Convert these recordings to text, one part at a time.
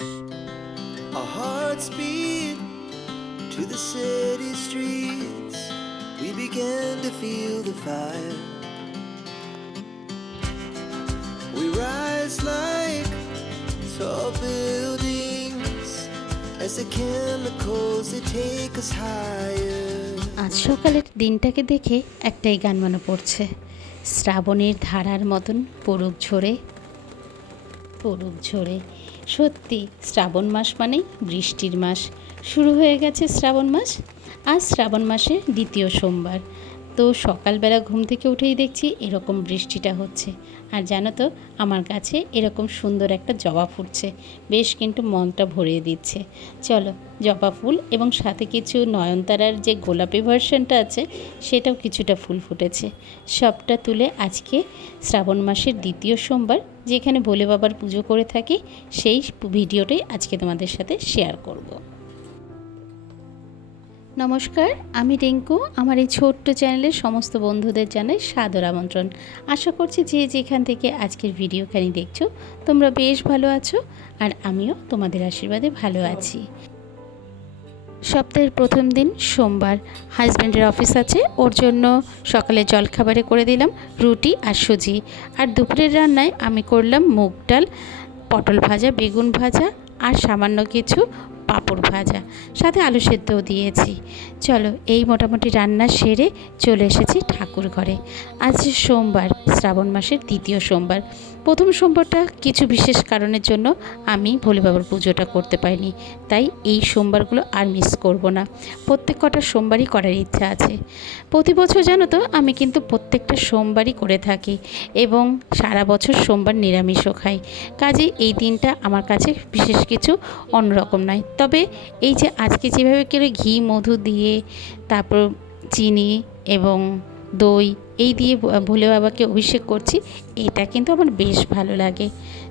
Our hearts beat to the city streets. We began to feel the fire. We rise like tall buildings as the chemicals they take us higher. আজ সকালের দিনটাকে দেখে একটাই গান মনে পড়ছে, শ্রাবণের ধারার মতন পড়ুক ঝরে পড়ুক ঝরে। সত্যি শ্রাবণ মাস মানেই বৃষ্টির মাস। শুরু হয়ে গেছে শ্রাবণ মাস। আজ শ্রাবণ মাসের দ্বিতীয় সোমবার। তো সকালবেলা ঘুম থেকে উঠেই দেখছি এরকম বৃষ্টিটা হচ্ছে। আর জানো তো, আমার কাছে এরকম সুন্দর একটা জবা ফুটছে, বেশ কিন্তু মনটা ভরিয়ে দিচ্ছে। চলো, জবা ফুল এবং সাথে কিছু নয়নতারার যে গোলাপি ভার্সনটা আছে সেটাও কিছুটা ফুল ফুটেছে। সবটা তুলে আজকে শ্রাবণ মাসের দ্বিতীয় সোমবার, যেখানে ভোলে বাবার পুজো করে থাকি, সেই ভিডিওটাই আজকে তোমাদের সাথে শেয়ার করব। নমস্কার, আমি রিঙ্কু। আমার এই ছোট্ট চ্যানেলের সমস্ত বন্ধুদের জানাই সাদর আমন্ত্রণ। আশা করছি যে যেখান থেকে আজকের ভিডিওখানি দেখছো তোমরা বেশ ভালো আছো, আর আমিও তোমাদের আশীর্বাদে ভালো আছি। সপ্তাহের প্রথম দিন সোমবার। হাজব্যান্ডের অফিস আছে, ওর জন্য সকালে জলখাবারে করে দিলাম রুটি আর সুজি। আর দুপুরের রান্নায় আমি করলাম মুগ ডাল, পটল ভাজা, বেগুন ভাজা আর সামান্য কিছু পাঁপড় ভাজা, সাথে আলু সেদ্ধও দিয়েছি। চলো, এই মোটামুটি রান্না সেরে চলে এসেছি ঠাকুর ঘরে। আজ সোমবার, শ্রাবণ মাসের দ্বিতীয় সোমবার। প্রথম সোমবারটা কিছু বিশেষ কারণের জন্য আমি ভোলে বাবার পুজোটা করতে পারিনি, তাই এই সোমবারগুলো আর মিস করব না। প্রত্যেক কটা সোমবারই করার ইচ্ছা আছে। প্রতি বছর জানো তো, আমি কিন্তু প্রত্যেকটা সোমবারই করে থাকি এবং সারা বছর সোমবার নিরামিষও খাই। কাজে এই দিনটা আমার কাছে বিশেষ কিছু অন্যরকম নয়। তবে এই যে আজকে যেভাবে করে ঘি মধু দিয়ে, তারপর চিনি এবং দই এই দিয়ে ভোলে বাবাকে অভিষেক করছি, এটা কিন্তু আমার বেশ ভালো লাগে।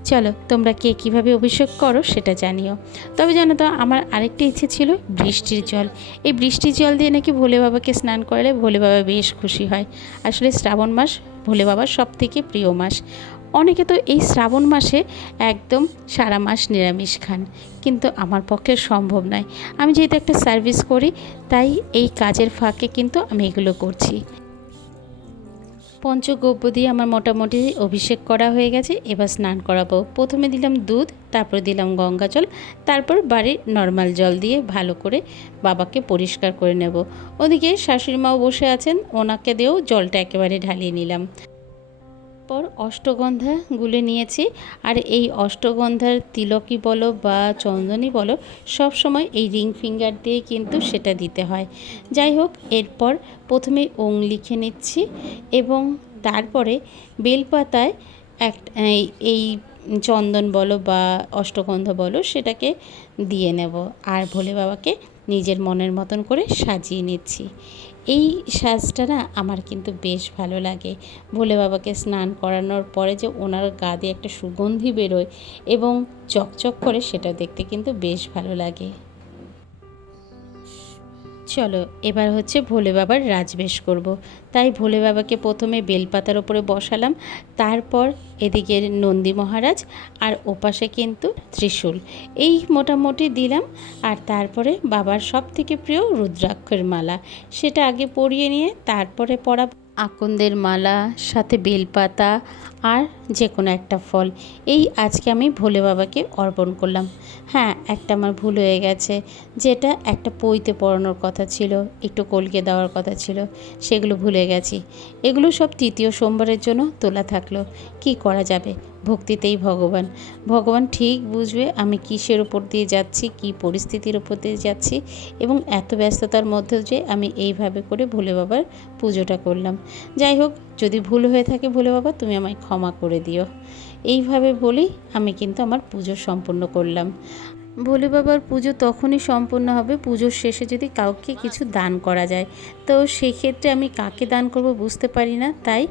চলো, তোমরা কে কীভাবে অভিষেক করো সেটা জানিও। তবে জানো তো, আমার আরেকটা ইচ্ছে ছিল বৃষ্টির জল। এই বৃষ্টির জল দিয়ে নাকি ভোলে বাবাকে স্নান করালে ভোলে বাবা বেশ খুশি হয়। আসলে শ্রাবণ মাস ভোলে বাবার সবথেকে প্রিয় মাস। অনেকে তো এই শ্রাবণ মাসে একদম সারা মাস নিরামিষ খান, কিন্তু আমার পক্ষে সম্ভব নয়। আমি যেহেতু একটা সার্ভিস করি, তাই এই কাজের ফাঁকে কিন্তু আমি এগুলো করছি। পঞ্চগব্য দিয়ে আমার মোটামুটি অভিষেক করা হয়ে গেছে। এবার স্নান করাবো। প্রথমে দিলাম দুধ, তারপর দিলাম গঙ্গা জল, তারপর বাড়ির নর্মাল জল দিয়ে ভালো করে বাবাকে পরিষ্কার করে নেব। ওদিকে শাশুড়ি মাও বসে আছেন, ওনাকে দিয়েও জলটা একেবারে ঢালিয়ে নিলাম। পর অষ্টগন্ধা গুলে নিয়েছি। আর এই অষ্টগন্ধার তিলকই বলো বা চন্দনই বলো, সব সময় এই রিং ফিঙ্গার দিয়ে কিন্তু সেটা দিতে হয়। যাই হোক, এরপর প্রথমে ওং লিখে নিচ্ছি এবং তারপরে বেলপাতায় এই চন্দন বলো বা অষ্টগন্ধা বলো সেটাকে দিয়ে নেব। আর ভোলে বাবাকে নিজের মনের মতন করে সাজিয়ে নিচ্ছি। এই সাজটা না আমার কিন্তু বেশ ভালো লাগে। ভোলে বাবাকে স্নান করানোর পরে যে ওনার গা দিয়ে একটা সুগন্ধি বেরোয় এবং চকচক করে, সেটা দেখতে কিন্তু বেশ ভালো লাগে। চলো, এবার হচ্ছে ভোলে বাবার রাজবেশ করব। তাই ভোলে বাবাকে প্রথমে বেলপাতার ওপরে বসালাম, তারপর এদিকে নন্দী মহারাজ আর ওপাশে কিন্তু ত্রিশূল, এই মোটামুটি দিলাম। আর তারপরে বাবার সব থেকে প্রিয় রুদ্রাক্ষের মালা, সেটা আগে পরিয়ে নিয়ে তারপরে পরাব আকন্দের মালা, সাথে বেলপাতা আর যে কোনো একটা ফল। এই আজকে আমি ভোলে বাবাকে অর্পণ করলাম। হ্যাঁ, একটা আমার ভুল হয়ে গেছে, যেটা একটা পইতে পরানোর কথা ছিল, একটু কলকে দেওয়ার কথা ছিল, সেগুলো ভুলে গেছি। এগুলো সব তৃতীয় সোমবারের জন্য তোলা থাকলো। কি করা যাবে, ভক্তিতেই ভগবান। ভগবান ঠিক বুঝবে আমি কিসের ওপর দিয়ে যাচ্ছি, কি পরিস্থিতির ওপর দিয়ে যাচ্ছি, এবং এত ব্যস্ততার মধ্যে যে আমি এইভাবে করে ভোলে বাবার পুজোটা করলাম। যাই হোক, যদি ভুল হয়ে থাকে ভোলে বাবা তুমি আমায় ক্ষমা করে দিও। এইভাবে বলেই আমি কিন্তু আমার পুজো সম্পূর্ণ করলাম। ভোলে বাবার পুজো তখনই সম্পূর্ণ হবে পুজোর শেষে যদি কাউকে কিছু দান করা যায়। তো সেক্ষেত্রে আমি কাকে দান করব বুঝতে পারি না, তাই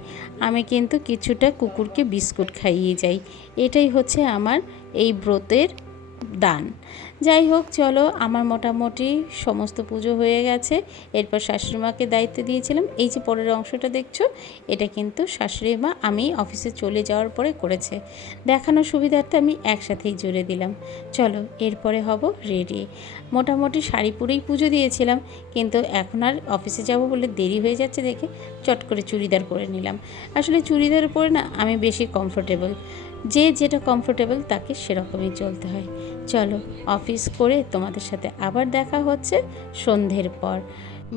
আমি কিন্তু কিছুটা কুকুরকে বিস্কুট খাইয়ে যাই। এটাই হচ্ছে আমার এই ব্রতের দান। যাই হোক, চলো, আমার মোটামুটি সমস্ত পুজো হয়ে গেছে। এরপর শাশুড়িমাকে দায়িত্ব দিয়েছিলাম। এই যে পরের অংশটা দেখছো, এটা কিন্তু শাশুড়িমা আমি অফিসে চলে যাওয়ার পরে করেছে। দেখানোর সুবিধার্থে আমি একসাথেই জুড়ে দিলাম। চলো, এরপরে হব রেডি। মোটামুটি শাড়ি পরেই পুজো দিয়েছিলাম, কিন্তু এখন আর অফিসে যাব বলে দেরি হয়ে যাচ্ছে দেখে চট করে চুড়িদার পরে নিলাম। আসলে চুড়িদার পরে না আমি বেশি কমফোর্টেবল, যে যেটা কমফোর্টেবল তাকে সেরকমই চলতে হয়। চলো, অফিস করে তোমাদের সাথে আবার দেখা হচ্ছে সন্ধ্যের পর।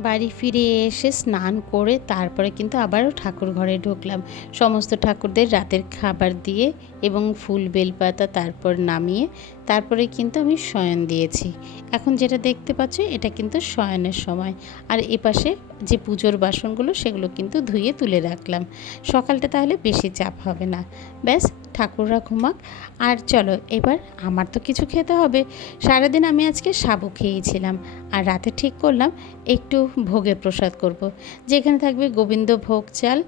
বাড়ি ফিরে এসে স্নান করে তারপরে কিন্তু আবারও ঠাকুর ঘরে ঢুকলাম। সমস্ত ঠাকুরদের রাতের খাবার দিয়ে এবং ফুল বেলপাতা তারপর নামিয়ে তারপরে কিন্তু আমি শয়ন দিয়েছি। এখন যেটা দেখতে পাচ্ছ এটা কিন্তু শয়নের সময়। আর এপাশে যে পুজোর বাসনগুলো সেগুলো কিন্তু ধুয়ে তুলে রাখলাম। সকালটা তাহলে বেশি চাপ হবে না। ব্যাস, ঠাকুররা ঘুমাক। আর চলো, এবার আমার তো কিছু খেতে হবে। সারাদিন আমি আজকে সাবু খেয়েছিলাম, আর রাতে ঠিক করলাম একটু ভোগের প্রসাদ করব, যেখানে থাকবে গোবিন্দ ভোগ চাল,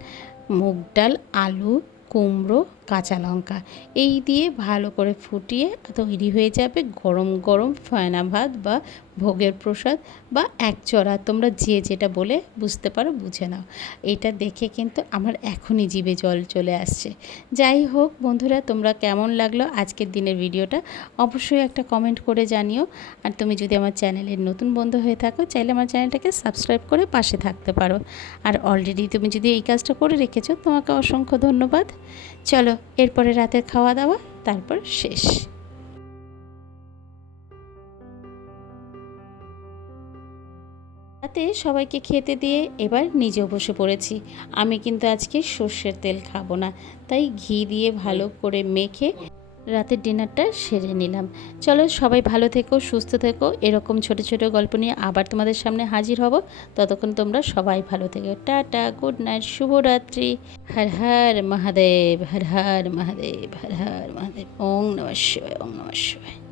মুগ ডাল, আলু, কুমড়ো, কাঁচা লঙ্কা, এই দিয়ে ভালো করে ফুটিয়ে তৈরি হয়ে যাবে গরম গরম ফয়না ভাত বা ভোগের প্রসাদ বা একচড়া, তোমরা যে যেটা বলে বুঝতে পারো বুঝে নাও। এটা দেখে কিন্তু আমার এখনই জিভে জল চলে আসছে। যাই হোক বন্ধুরা, তোমরা কেমন লাগলো আজকের দিনের ভিডিওটা অবশ্যই একটা কমেন্ট করে জানিও। আর তুমি যদি আমার চ্যানেলের নতুন বন্ধু হয়ে থাকো, চাইলে আমার চ্যানেলটাকে সাবস্ক্রাইব করে পাশে থাকতে পারো। আর অলরেডি তুমি যদি এই কাজটা করে রেখেছো, তোমাকে অসংখ্য ধন্যবাদ। চলো, এরপরে রাতের খাওয়া দাওয়া, তারপর শেষ। রাতে সবাইকে খেতে দিয়ে এবার নিজেও বসে পড়েছি। আমি কিন্তু আজকে সর্ষের তেল খাবো না, তাই ঘি দিয়ে ভালো করে মেখে রাতের ডিনারটা সেরে নিলাম। চলো, সবাই ভালো থেকো, সুস্থ থেকো। এরকম ছোট ছোট গল্প নিয়ে আবার তোমাদের সামনে হাজির হব। ততক্ষণ তোমরা সবাই ভালো থেকো। টাটা, গুড নাইট, শুভরাত্রি। হর হর মহাদেব, হর হর মহাদেব, হর হর মহাদেব। ওং নমঃ শিবায়, ওং নমঃ শিবায়।